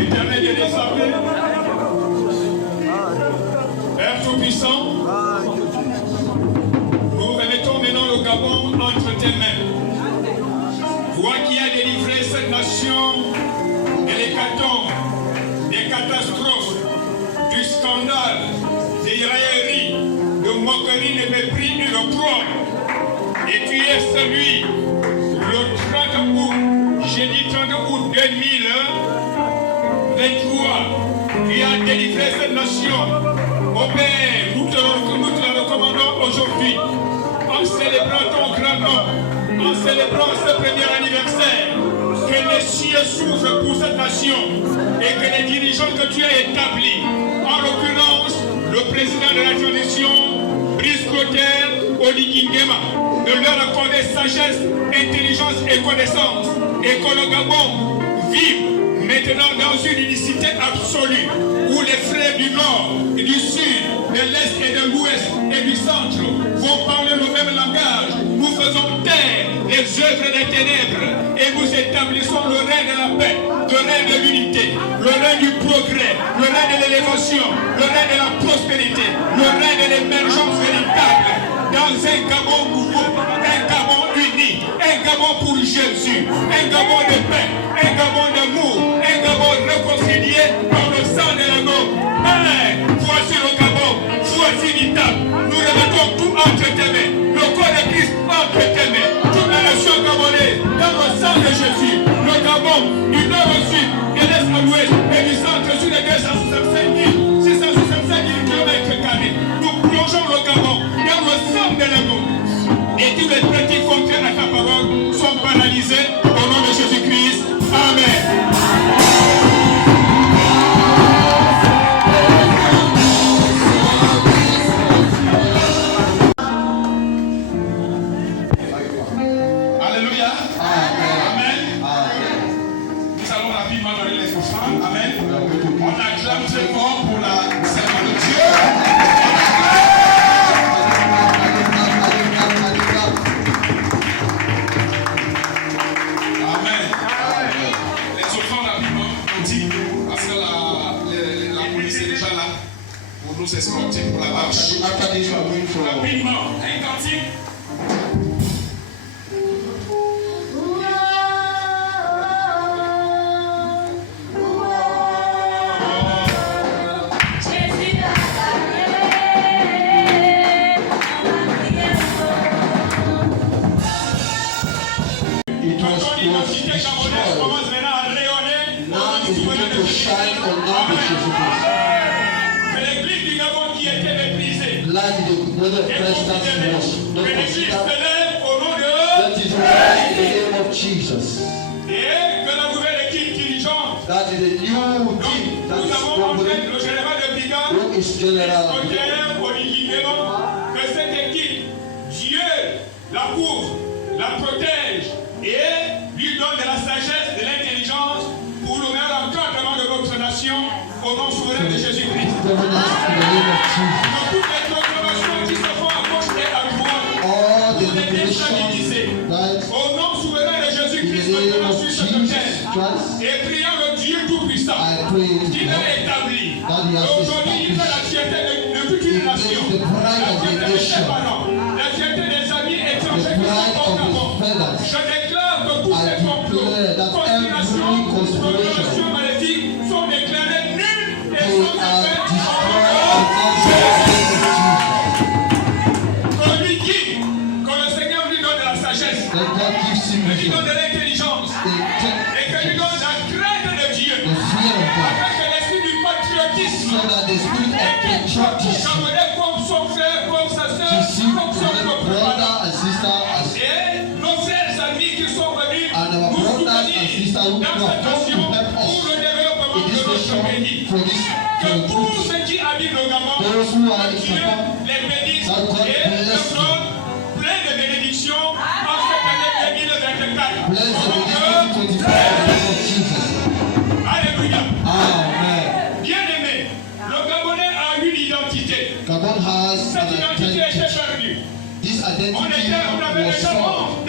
Éternel et des armées, Père Tout-Puissant, nous remettons maintenant le Gabon entre tes mains. Toi qui as délivré cette nation de l'hécatombe, des catastrophes, du scandale, des railleries, de moqueries, de mépris et de proie. Et tu es celui, le 30 août, jeudi 30 août 2023, qui a délivré cette nation. Au Père, nous te la recommandons aujourd'hui, en célébrant ton grand nom, en célébrant ce premier anniversaire, que les cieux s'ouvrent pour cette nation et que les dirigeants que tu as établis, en l'occurrence le président de la transition, Brice Clotaire Oligui-Nguema, de leur accorder sagesse, intelligence et connaissance, et que le Gabon vive maintenant dans une unicité absolue, où les frères du Nord et du Sud, de l'Est et de l'Ouest et du Centre vont parler le même langage. Nous faisons taire les œuvres des ténèbres et nous établissons le règne de la paix, le règne de l'unité, le règne du progrès, le règne de l'élévation, le règne de la prospérité, le règne de l'émergence véritable dans un Gabon nouveau, un Gabon uni, un Gabon pour Jésus, un Gabon de paix, un Gabon d'amour, un Gabon réconcilié par le sang de l'agneau. Père, voici le Gabon, voici l'État. Nous remettons tout entre tes mains, le corps de Christ entre tes mains, toute la nation gabonaise dans le sang de Jésus. Le Gabon, du nord au sud, de l'est à l'ouest et du centre sur les 665 km². Nous plongeons le Gabon dans le sang de l'agneau. Et tous les pratiques contraires à ta parole sont paralysés au nom de Jésus-Christ. Amen. Alléluia. Amen. Nous allons rapidement donner les offrandes. Amen. On acclame très fort pour la servante de Dieu. Amen. Les offrandes rapidement, on dit, parce que la police est déjà là pour nous escorter pour la marche. Rapidement, un cantique. L'église du Gabon qui était méprisée. L'église se lève au nom de Jesus. Et que la nouvelle équipe dirigeante. Nous avons montré le général de brigade, que cette équipe, Dieu la couvre, la protège et lui donne de la sagesse, de l'intelligence pour le meilleur encadrement de notre nation au nom souverain de Jésus-Christ. Dans toutes les proclamations qui se font à gauche et à droite, pour les déstabiliser. Au nom souverain de Jésus-Christ, notre nation sur cette terre, et priant le Dieu Tout-Puissant, qui l'a établi. Aujourd'hui, il fait la fierté de toute une nation, la fierté de ses parents, la fierté des amis étrangers qui sont au Gabon. Je déclare que tous ces complots, conspirations, proclamations maléfiques sont déclarés nuls et sans effet en qu'on lui dit que le Seigneur lui donne de la sagesse, que lui donne de l'intelligence et que lui donne la crainte de Dieu, afin que l'esprit du patriotisme Gamonais comme son frère, comme sa soeur, comme son propre parent. Et nos frères amis qui sont venus nous soutenir dans cette nation pour le développement de notre pays. Que tous ceux qui habitent le Gabon, que Dieu les bénisse et le donne plein de bénédictions en cette année 2024. Alléluia. Bien-aimé, le Gabonais a une identité. Cette identité était perdue. On avait déjà mort.